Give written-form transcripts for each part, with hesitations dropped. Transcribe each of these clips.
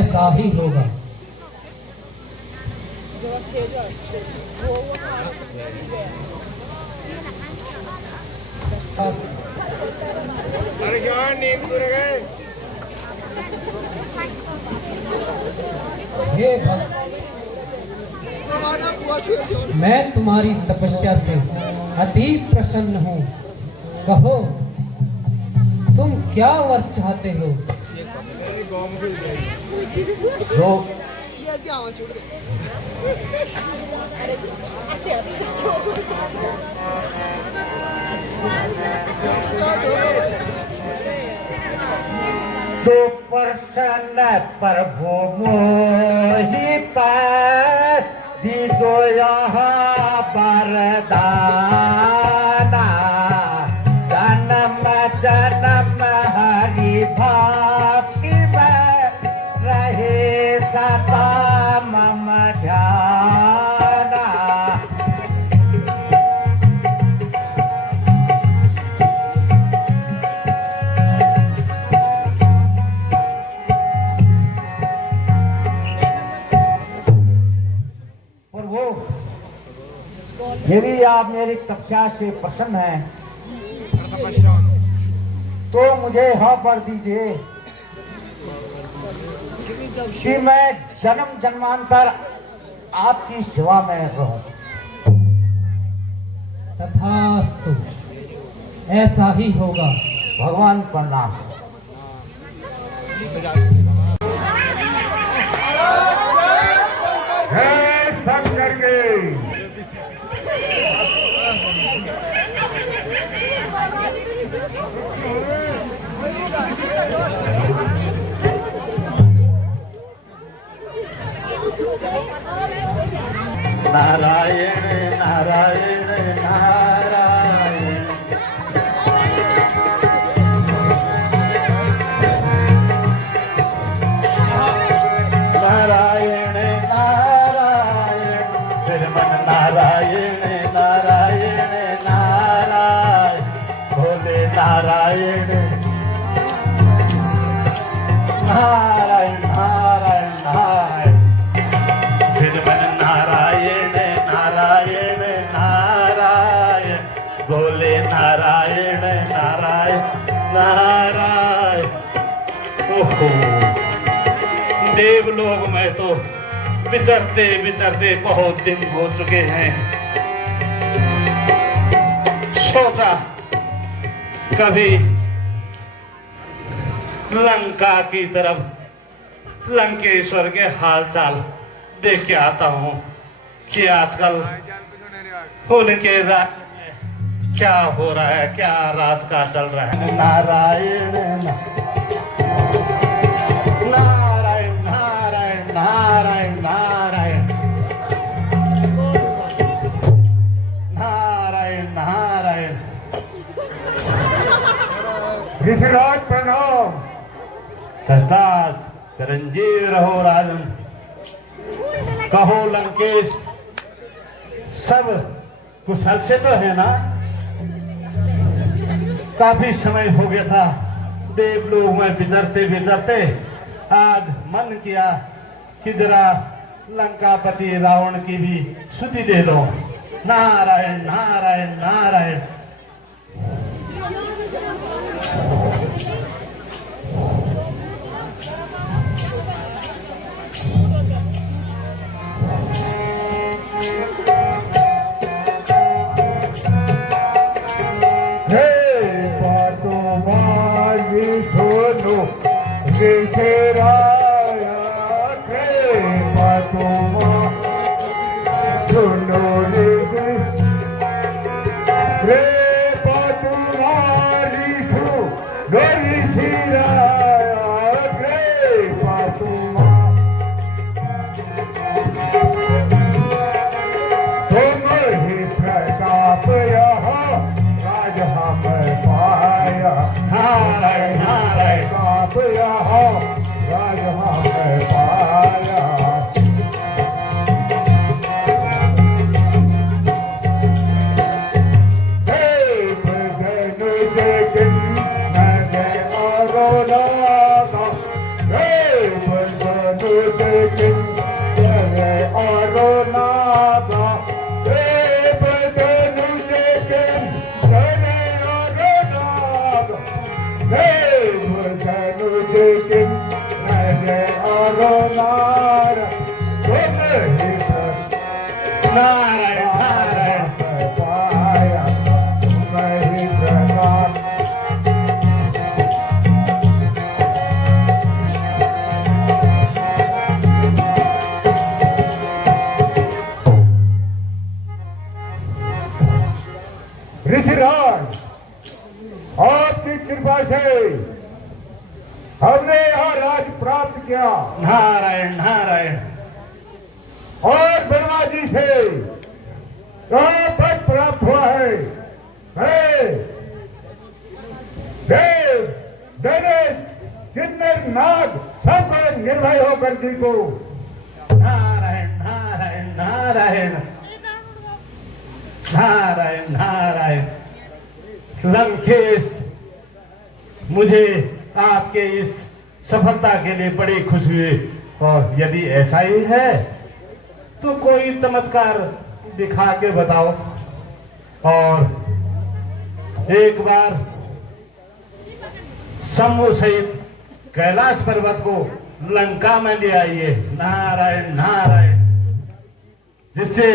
ऐसा ही होगा। अरे यार नींद पूरे गए। हे भक्त, मैं तुम्हारी तपस्या से अति प्रसन्न हूँ। कहो तुम क्या वर चाहते हो? जो प्रसन्न प्रभु मोहि पर दीजो यहाँ वरदाना, जन्म जन्म हरि भक्ति में रहे सदा मम ध्याना। यदि आप मेरी तपस्या से प्रसन्न हैं तो मुझे हाँ पर दीजिए कि मैं जन्म जन्मांतर आपकी सेवा में रहूं। तथास्तु, ऐसा ही होगा। भगवान प्रणाम। शंकर के नारायण नारायण नारायण, नारायण नारायण, श्रीमन नारायण नारायण नारायण, भोले नारायण नारायण नारायण नारायण, श्रीमन नारायण नारायण नारायण, भोले नारायण नारायण नारायण। ओहो, देवलोक में तो विचरते विचरते बहुत दिन हो चुके हैं। सोचा कभी लंका की तरफ लंकेश्वर के हाल चाल देख के आता हूँ कि आजकल उनके राज्य में क्या हो रहा है, क्या राज का चल रहा है। नारायण नारायण नारायण नारायण नारायण नारायण नारायण। ऋषिराज प्रणाम। तथा चिरंजीव रहो राजन। कहो लंकेश, सब कुशल से तो है ना? काफी समय हो गया था देवलोक में विचरते विचरते, आज मन किया कि जरा लंकापति रावण की भी स्तुति दे लो। नारायण नारायण नारायण। देव धनुष किम नर और नार तुम ही नारायण नारायण पाया तुम ही प्रकार ऋषिराज आपकी कृपा से हमने यह राज प्राप्त किया नारायण नारायण और ब्रह्मा जी से यह पद प्राप्त हुआ है देव गणेश किन्नर नाग सब निर्भय होकर जी को नारायण नारायण नारायण नारायण नारायण लंकेश मुझे आपके इस सफलता के लिए बड़ी खुशी हुई और यदि ऐसा ही है तो कोई चमत्कार दिखा के बताओ और एक बार शंभु सहित कैलाश पर्वत को लंका में ले आइए नारायण नारायण जिससे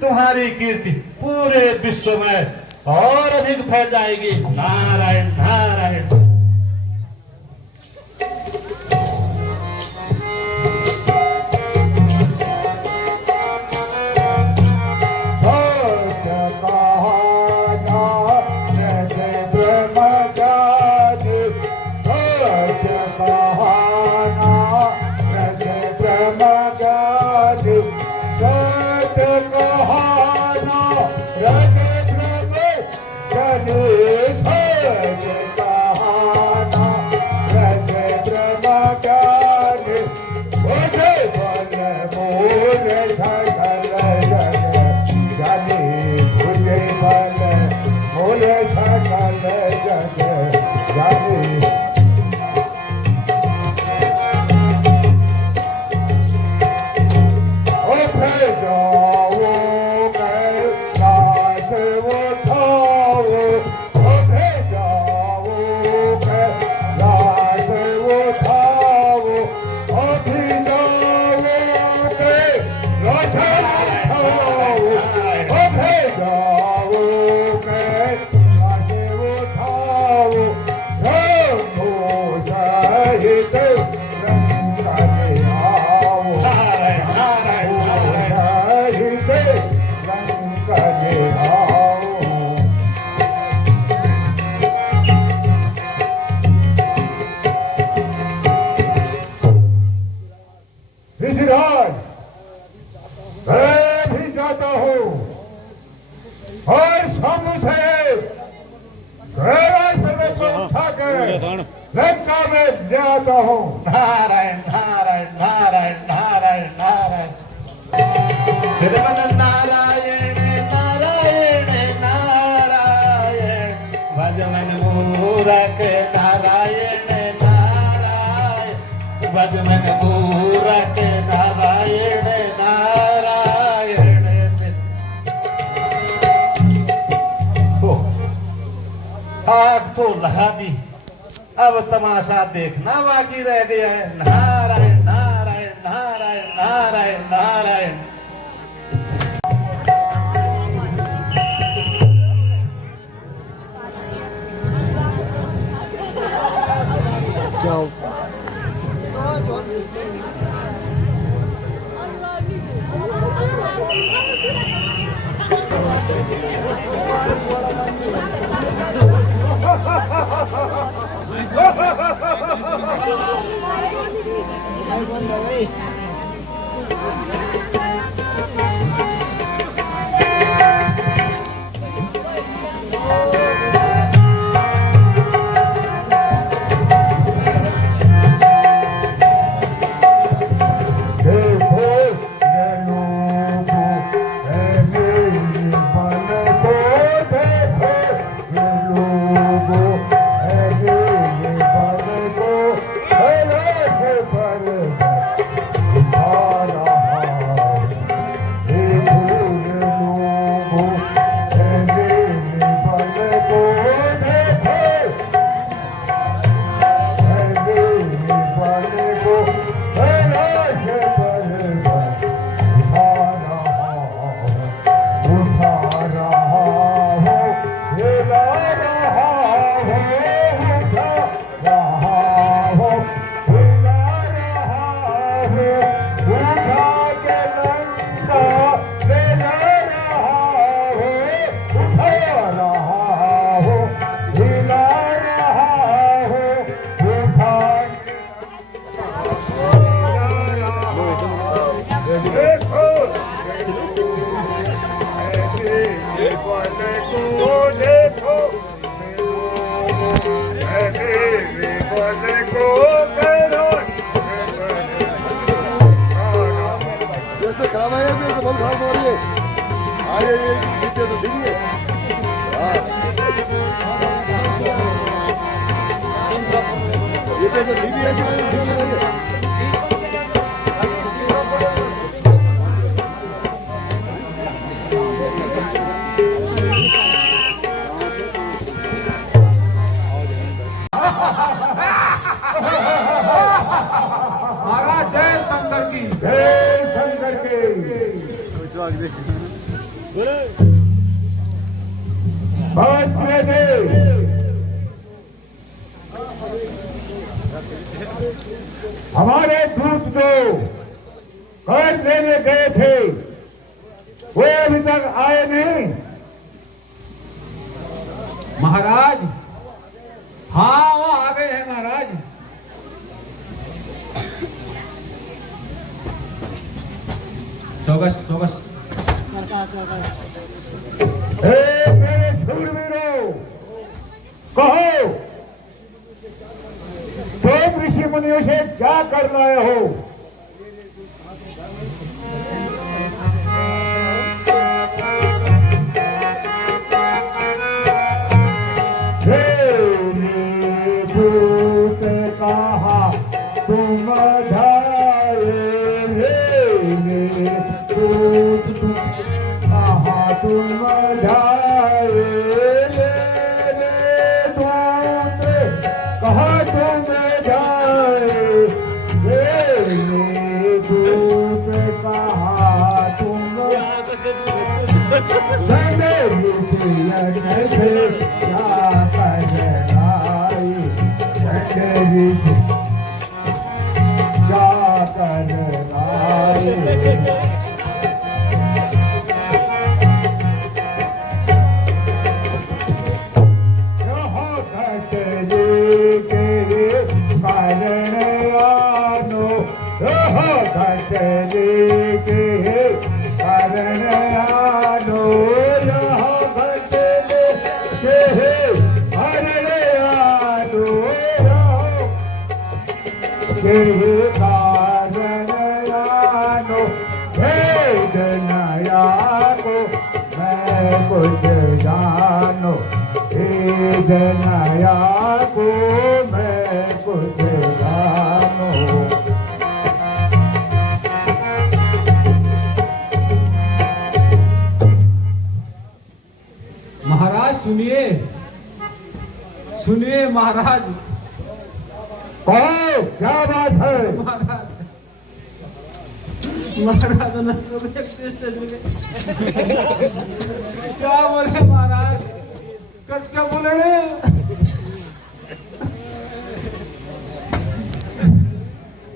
तुम्हारी कीर्ति पूरे विश्व में और अधिक फैल जाएगी नारायण नारायण लंका में ले आता हूँ नारायण नारायण नारायण नारायण नारायण श्रीमन नारायण नारायण नारायण भजमन मूरख नारायण नारायण भजमन मूरख नारायण नारायण आग तो लगा दी अब तमाशा देखना बाकी रह गया है नारायण नारायण नारायण नारायण नारायण खराब है, ये तो बहुत खराब हो रही है। हाँ ये तो ठीक है। हाँ ये तो ठीक है कि नहीं, ठीक नहीं है। महाराज जय शंकर की, जय शंकर के। बहुत प्रिय थे, हमारे दूत जो कर लेने गए थे वो अभी तक आए नहीं। महाराज, हाँ वो आ गए हैं महाराज। चौकस चौकस। मेरे शूरवीरों, कहो तुम ऋषि मुनियों से क्या कर लाए हो? दूत कहा तुम ढाए, दूत कहा तुम ढाए, दूत कहा तुम ढाए, दूत कहा तुम कुछ जानो, नया को मैं कुछ जानो। महाराज सुनिए, सुनिए महाराज। कहो क्या बात है? महाराज, महाराज ना तो क्या बोले महाराज, कस क्या बोले रे?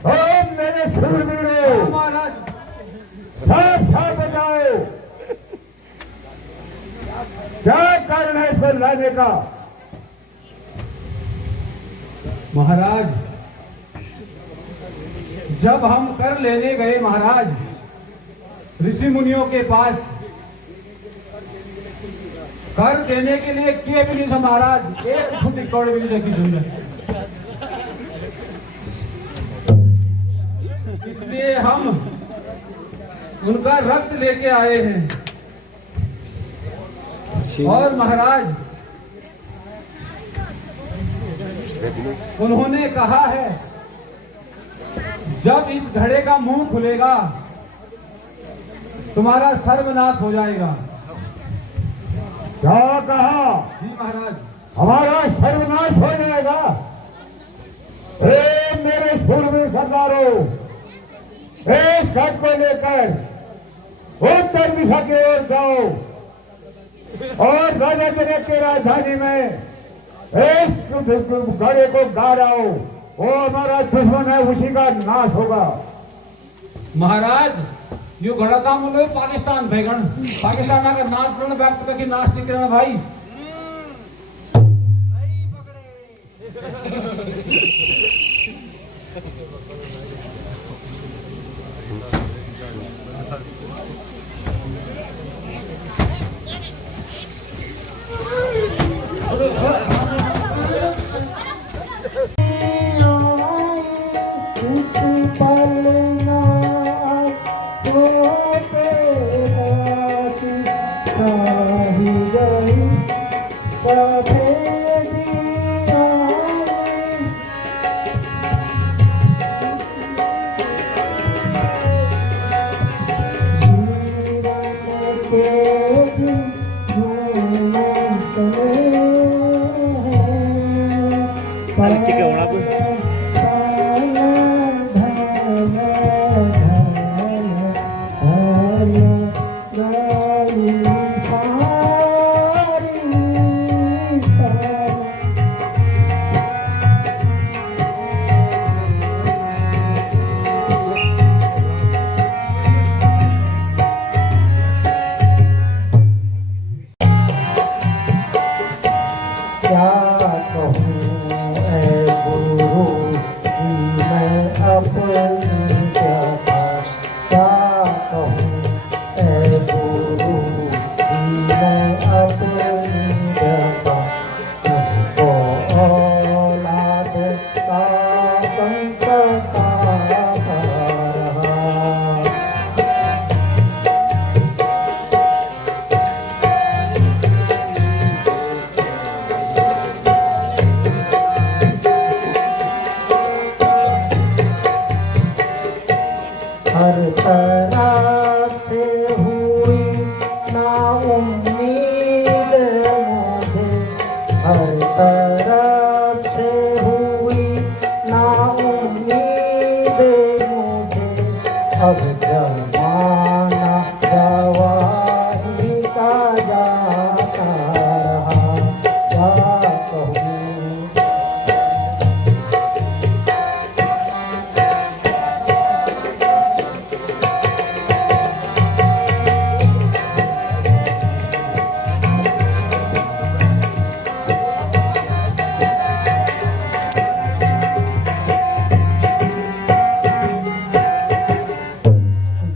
ओ मेरे शूरवीरों, महाराज साफ साफ बताओ क्या कारण है इसको लाने का? महाराज, जब हम कर लेने गए महाराज ऋषि मुनियों के पास, कर देने के लिए किए भी नहीं थे महाराज, एक फुट कौड़ भी नहीं सकी सुन। इसलिए हम उनका रक्त लेके आए हैं। और महाराज उन्होंने कहा है जब इस घड़े का मुंह खुलेगा तुम्हारा सर्वनाश हो जाएगा। क्या कहा? जी महाराज। हमारा सर्वनाश हो जाएगा? मेरे शूरवीर सरदारों, इस घट को लेकर उत्तर दिशा की ओर जाओ और राजा जनक की राजधानी में इस घड़े को गाड़ाओ। वो हमारा दुश्मन है, उसी का नाश होगा। महाराज यो घड़ा काम हो पाकिस्तान भेगण, पाकिस्तान का नाश करना व्यक्त करके नाश नहीं करना भाई। कुछ पल ना क्या कहूँ ऐ गुरु कि मैं अपनी व्यथा, क्या कहूँ ऐ गुरु कि मैं अपनी व्यथा, मुझको औलाद का कम सता रहा। हर तरफ से हुई ना उम्मीद मुझे, हर तरफ से हुई ना उम्मीद मुझे, अब जमाना जवानी का जाता रहा। क्या कहूँ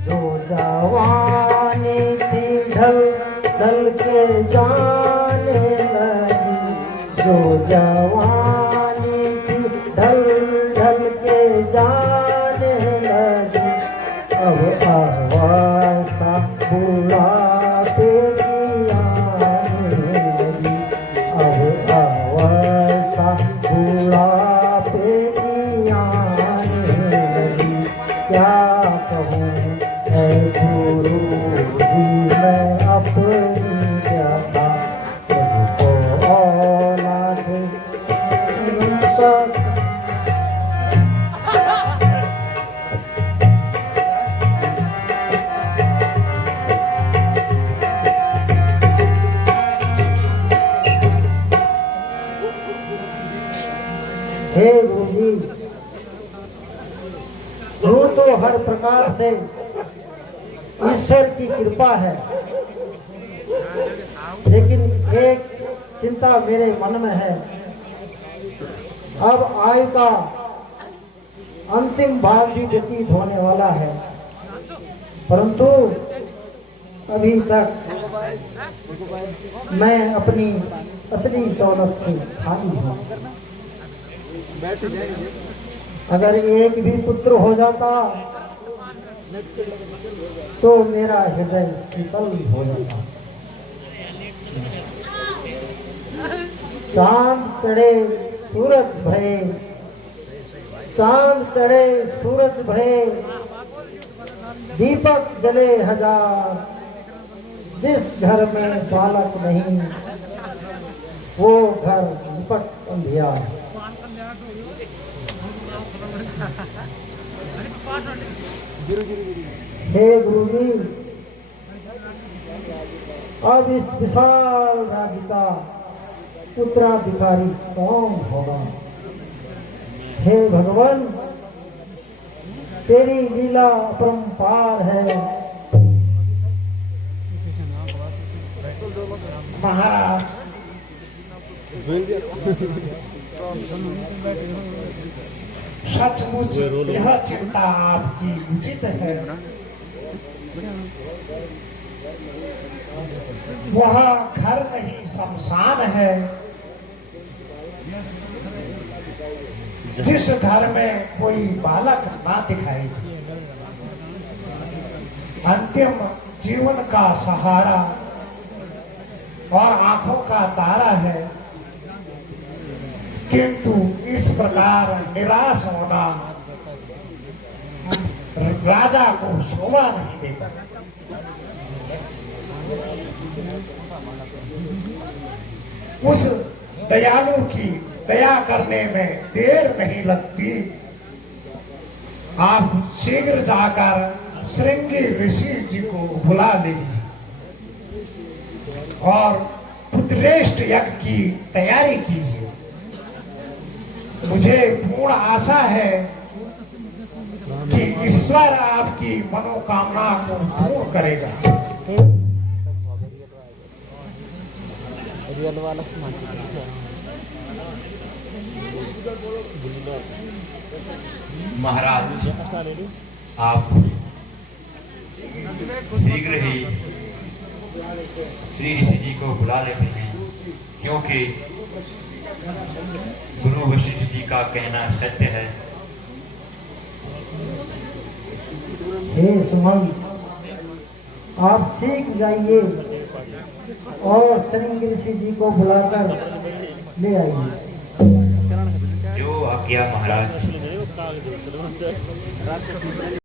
जो जवानी थी ढल ढल के जाने लगी, जो जवानी थी ढल ढल के जाने लगी, अब अवस्था बुढ़ापे की आने लगी, अब अवस्था बुढ़ापे की आने लगी। क्या कहूँ ऐ गुरु जी मैं अपनी व्यथा, मुझको औलाद का हे गुरु जी, यूं तो हर प्रकार से ईश्वर की कृपा है, लेकिन एक चिंता मेरे मन में है। अब आयु का अंतिम भाग भी व्यतीत होने वाला है, परंतु अभी तक मैं अपनी असली दौलत से खाली हूँ। अगर एक भी पुत्र हो जाता तो मेरा हृदय शीतल हो जाता। चांद चढ़े सूरज भये, चांद चढ़े सूरज भये, दीपक जले हजार, जिस घर में बालक नहीं वो घर निपट अंधियार। हे गुरु जी, अब इस विशाल राज्य का उत्तराधिकारी कौन होगा? हे भगवान, तेरी लीला अपरंपार है। महाराज सचमुच यह चिंता आपकी उचित है। वह घर नहीं शमशान है, जिस घर में कोई बालक ना दिखाई, अंतिम जीवन का सहारा और आंखों का तारा है। किंतु इस प्रकार निराश होना राजा को शोभा नहीं देता। उस दयालु की दया करने में देर नहीं लगती। आप शीघ्र जाकर श्रृंगी ऋषि जी को बुला लीजिए और पुत्रेष्ट यज्ञ की तैयारी कीजिए। मुझे पूर्ण आशा है कि ईश्वर आपकी मनोकामना को पूर्ण करेगा। महाराज, आप शीघ्र ही श्री ऋषि जी को बुला लेते हैं, क्योंकि गुरु वशिष्ठ जी का कहना सत्य है। हे सुमंत, आप शीघ्र जाइए और श्रृंगी ऋषि जी को बुलाकर ले आइए। जो आज्ञा महाराज।